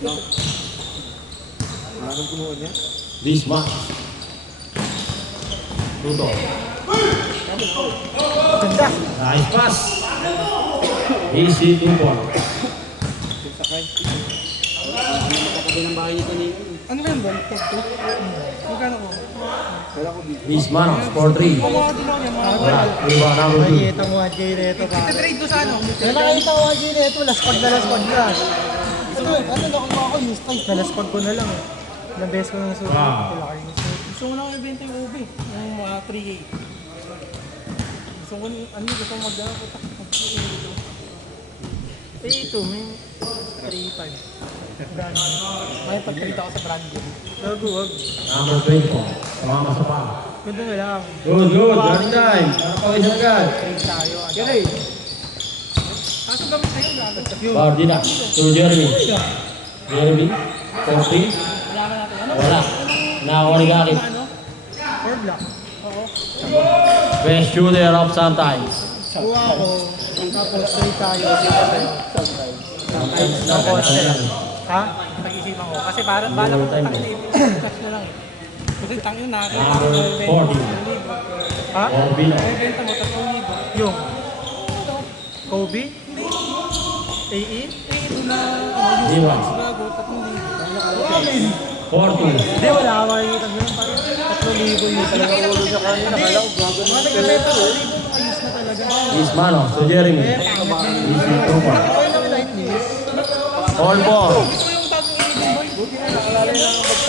Anong kumuha niya? Bisma. Luto. Ganda. Nice pass. Easy 2 point. Sakay. Makapagay ng bahay nito ni... Ano ba yun ba? Magkano ko? Wala ko dito. Bisma, score 3. Kumuha din ako niya mga Wala. Iba number 2. Nakita mo AJ Reto ka. ita-trade ko sa ano? Nakita ko AJ Reto, laspag na. Ano nakuha ko, yung strike, nalaspag ko na lang eh. Ilang beses ko na nasulit. Wow. Wala kayo nasulit. Gusto ko na ibenta yung UB. Yung mga 3K. Gusto ko mag-gana ko. Eh ito, may 3-5. May pag-trade ako sa brand new. Gago, wag. Number 20 po. Tumama sa pa. Ganda na lang. Good, good. Good time. Para pa isang agad. Trade tayo. Kaya Kaso gamit tayo gagawin. Bardina. To Jeremy. Jeremy. 40. Wala ka natin. Ano? Wala. Nakakuha ni Gaki. Ano? 4 block. Oo. Best shooter of sometimes. Kuha ko, tapos 3 tayo. Ng poste. Ha? Pag-isipan ko. Kasi parang bala ko tangin cash na lang eh. Kasi tangin na ako. Number 40. Ha? Orbino. Ay, benta mo, 3,000. Yung Kobe? AE? Ito na, Diwa. bago, 3,000. 40. Hindi, wala ka makikita ganun. Parang 3,000 yun. Talaga ulo niya kanina. Nakala ko gagawin. Mga nagkakita ko, ayos na talaga. Bismano. To Jeremy. Easy 2 point. Okay lang light list. All ball. Gusto ko yung bagong boy.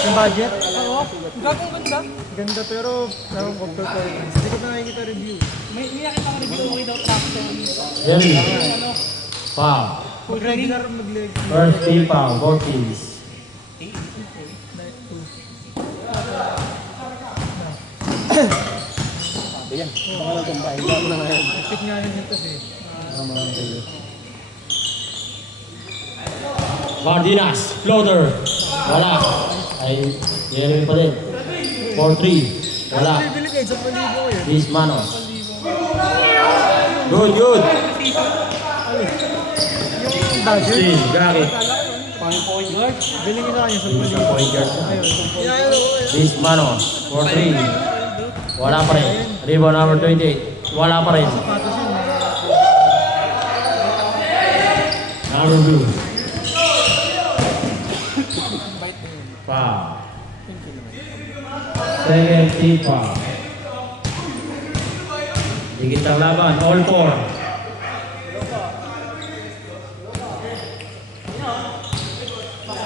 Yung budget? Oo. Gagong ganda. Ganda pero parang performance. Hindi ko pa nakikita review. May nakita ko review without factor. Jeremy. Ano? Foul. Pag regular mag-leg. First team foul. Both teams. Ayan. Baka lang tumbay. Wala mo na ngayon. Epic nga rin ito eh. Cardenas. Floater. Wala. Ay, Jeremy pa din. 4-3. Wala. Bibili kayo sa palibo ko yun. Bismano. Good, good. Yung budget. Steal. Gaki. Point guard. Bilhin ko na kayo sa Isa palibo. point guard. Ayun. Inayalo ko eh. Bismano. 4-3. Wala pa rin. Rebound number 28. Wala pa rin. Sapatos yun. Number 2. Foul. Second team foul. Digit ang laban. All 4.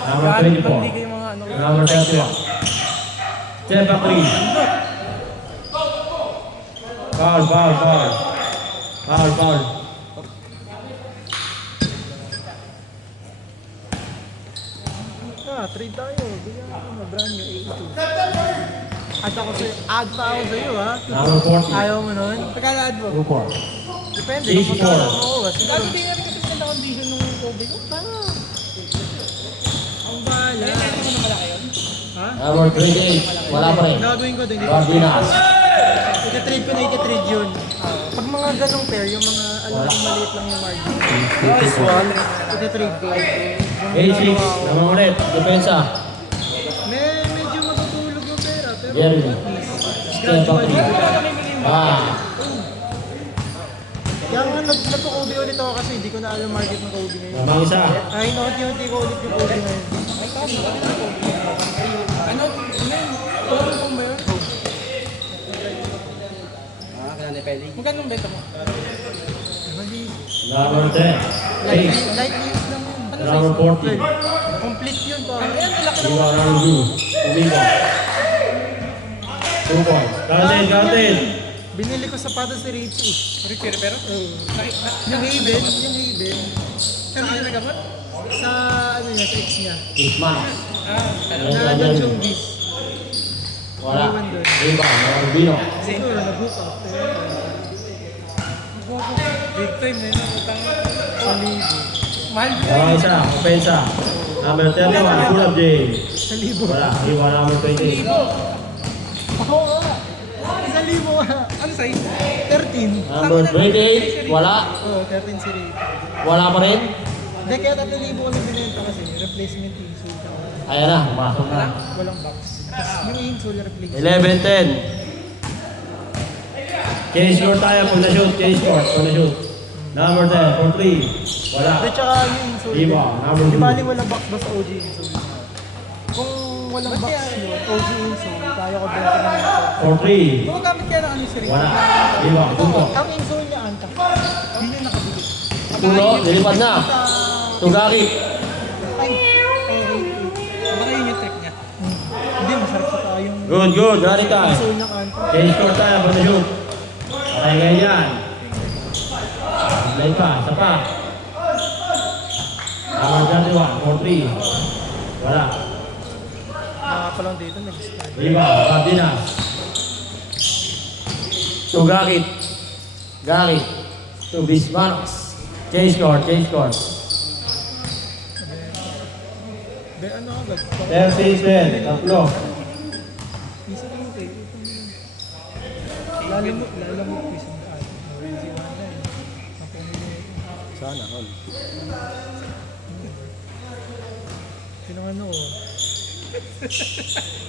Number 24. Hindi kayo mga ano. Number 31. Step back 3. Foul, foul, foul. Foul, foul. Trade tayo. Bigyan ako na brand new 82. Add ako sa'yo. Add pa ako sa'yo ha. Number 40. Ayaw mo nun? Pagkala add mo. 2-4. Depende. Easy Kung magkano four. ako. Siguro. Gago din natin kasi maganda condition nung COVID. Ang bahala. Kaya mo na malaki yun. Ha? Number 28. Wala pa rin. Gagawin ko din. Cardenas. Ika-trade ko na ika-trade yun. Pag mga ganong pair, yung mga alam kong maliit lang yung margin. Nice one. Ika-trade ko. A6. Naman ulit. Depensa. Medyo matutulog yung pera. Pero Jeremy. Step back 3. Ah. kaya nga nagpo-Kobe ulit ako kasi hindi ko na alam market ng Kobe ngayon. Namang isa. Ay, unti-unti ko ulit yung Kobe ngayon. Ano? Ano kung ba yun? Kailangan ni Pelly. Magkano ang benta mo? Mali. Number 10. Light 6. light news lang yun. Number 40. Complete yun pa. Ayan, malaki na. Iwa number 2. Umigo. 2 points. Garden, garden. Binili ko sapatos si Richie. Richie Rivero? Yung Raven, yung Raven. Saan ka nagkamot? Sa ano niya, sa ex niya. Isman. Na doon showbiz. Wala. Iba. Number Bino. Siguro nag-hook up. Big time na yun. Utang. Sa libo. Mahal din. Namang isa. Offensa. Number 31. Full of J. Sa libo. Wala. Iwa number 28. Oo nga. Sa libo nga. Ano size? 13. Number 28. Wala. Oo, 13 si Raven. Wala pa rin. Hindi, kaya 3,000 ko binenta kasi. replacement insole. Ayan na, pumasok na. Walang box. Tapos yung insole replacement. 11-10. Change score tayo pag na-shoot. Change score pag na-shoot. Number 10 for 3. Wala. At saka yung insole. Di ba? Number Di 2. bali walang box ba sa OG insole? Kung walang box yun, OG insole, kaya ko benta na ito. For 3. Gumagamit kaya ng ano yung Wala. Di ba? Tuto. Ang insole niya, anta. Yun yung nakabili. Puno. Nilipad na. Tugaki. Ay, Baka yun yung trick niya. hindi, masarap sa tayong Good, good. Ready tayo. insole ng anta. Change score tayo pag na-shoot. Patay kayo dyan. Play pa. Isa pa. Number 31 for 3. Wala. Nakapalang dito, nag-start. Diba? Cardenas. To Gakit. Gakit. To Bismarck. Change score, change score. Be, ano agad? 30-10. Tatlo. Isa lang yung take. Lalamok ko isang daan. Easy one na eh. Napumili ito. Sana, all. Sinong ano ko?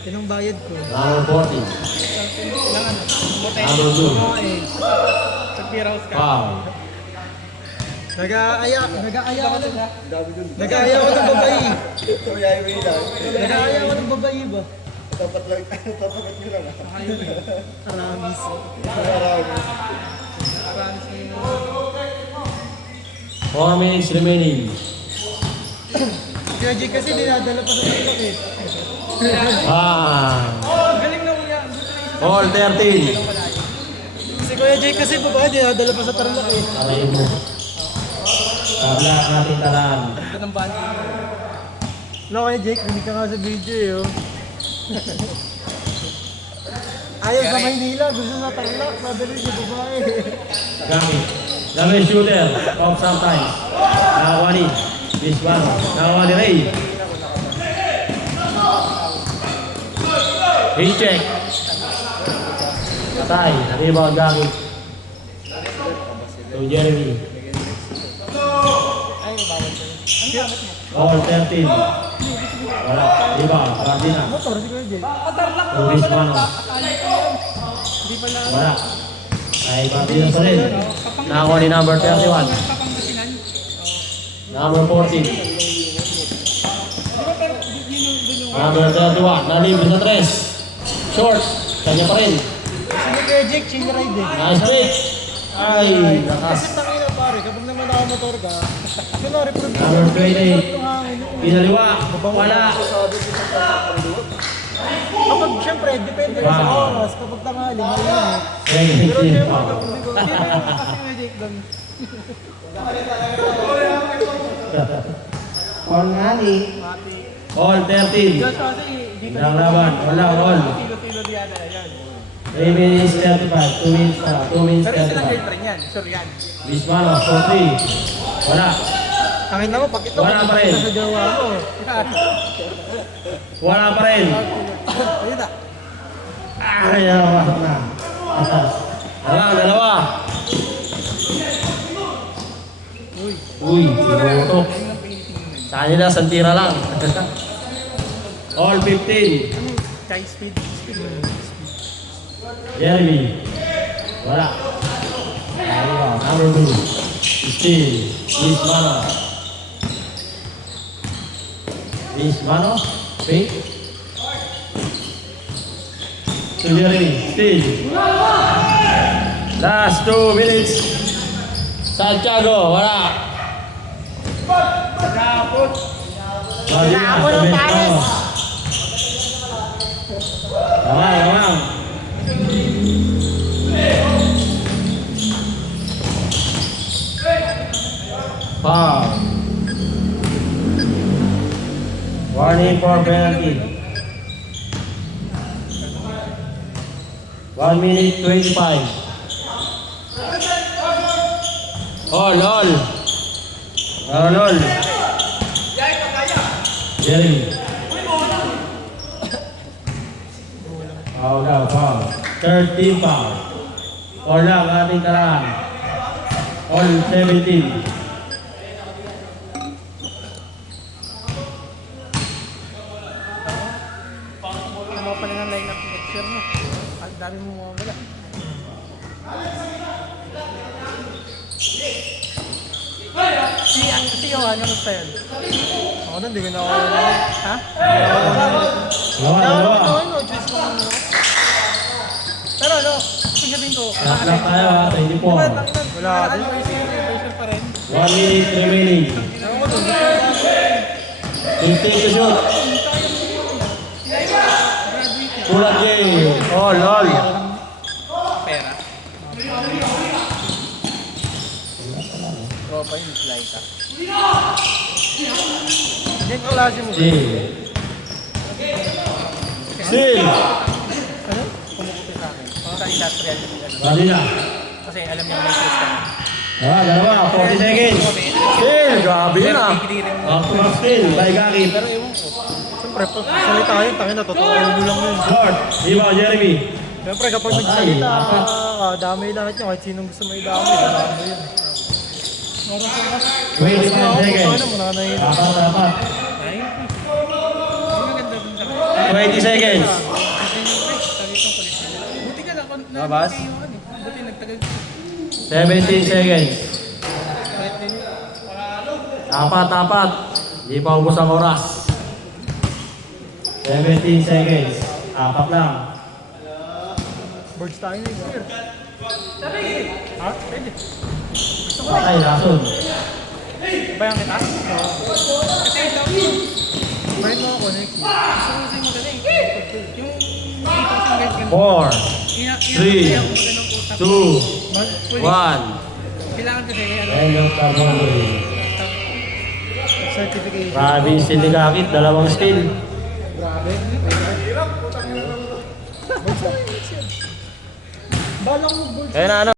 Sinong bayad ko? Number 40. Lang ano. Number 2. Nag-piraos ka. Wow. Nag-aaya ako ng babae. Nag-aaya ako ng babae ba? Tapat nyo lang. Aramis. Marami sa inyo. 4 minutes remaining. Kaya Jay kasi dinadala pa sa TikTok eh. Galing na kuya. All 13. Si Kuya Jay kasi babae dinadala pa sa Tarlac eh. Aray mo. Tabla natin talaan. Ito ng bandi. No, Kuya Jake, hindi ka nga sa video eh. Oh. Ayaw sa Maynila, gusto sa Tarlac, sabi rin si babae. Gamit. Gamit shooter. Top sometimes. Nakakuha ni. This one. Nakakuha ni Ray. Hit check. Patay. Rebound gamit. To Jeremy. Ay, bawal ko yun. Ano gamit mo? All 13. Wala. Rebound. Cardinal. Motor si Kuya Jake. Patarlak To this one. Akala ko yun. Hindi pala. Wala. Ay, Cardinal pa rin. Nakakuha ni number 31. Kapangasinan. Number 14. Di ba pero yun yung Number 31. Nalibre sa 3. Short. Kanya pa rin. Sino Kuya Jake, chain ride eh. Nice break. Ay, lakas. Kasi tangina pare, kapag naman nakamotor ka, kunwari Number 28. yung hangin yung Pinaliwa. Wala. kapag syempre, depende rin sa Wow. oras, kapag tanghali, mainit. Hey, Pero hey, syempre, wow. kapag hindi ko, Hindi ba yung kasi may Jake doon? All nga ni. All 13. Josh kasi dito. Walang laban. Wala, all. Tilo-tilo diyan na yan. 3 minutes 35. 2 minutes na. 2 minutes Pero isa lang 35. girlfriend yan. Sure yan. Bismano, 43. Wala. tangin na mo, pag ito, Wala pa rin. sa jowa mo. Wala pa rin. Ayun na. Ay, napasok na. Wala, dalawa. Uy, sinutok. Sa kanila, santira lang. All 15. Chai speed. Jeremy. Wala. Ayun, number 2. Steve. Bismano. Bismano. Fake. To Jeremy. Steve. Last 2 minutes. Santiago. Wala. Sinapot ng Paris. Lamang, lamang. Foul. Warning for penalty. 1 minute 25. All. All. Jeremy. Foul. Third team foul. All lang ating karaan. All 17. pressure mo. At dami mo mawawala. Si Johan, ano pa yun? Ako na, hindi ko na ako. Ha? Dalawa, dalawa. No, just kung ano. Pero ano, sasabihin ko, Last lap tayo ha, 24. Wala din. pressure pa rin. 1 minute remaining. He'll take the shot. Kulang game. Oh, lol. Pera. Tropa yung fly ka. Yan klase mo. Still. Still. Ano? Kumukupi sa akin. Sa industrial yung ano. Bali na. Kasi alam niya may system. Dalawa, 40 seconds. Still. Grabe yun ah. Back to back still. By Gaki. Pero ewan ko. Siyempre, pag salita yun, tangin na, totoo ulo lang yun. Short. Iba, Jeremy. Siyempre, kapag nagsalita, damay lahat yun. Kahit sinong gusto may damay, damay yun. 25 seconds. Ano mo na yun? Dapat, dapat. Ay, maganda dun sa 20 seconds. buti ka lang. Labas. Buti nagtagal. 17 seconds. Dapat, dapat. Hindi pa ubos ang oras. 17 seconds. Apat lang. Birds tayo na yun. Ha? Pwede. Ay, lason. Bayan kita? Kasi ito, Bayad mo ako, Nick. susi mo galing. Yung single game. 4, Three. 2, 1. Kailangan kasi ano. End of the ball. Certificate. Grabe yung silikakit. Dalawang skill. Balang mo, birds. Kaya na ano.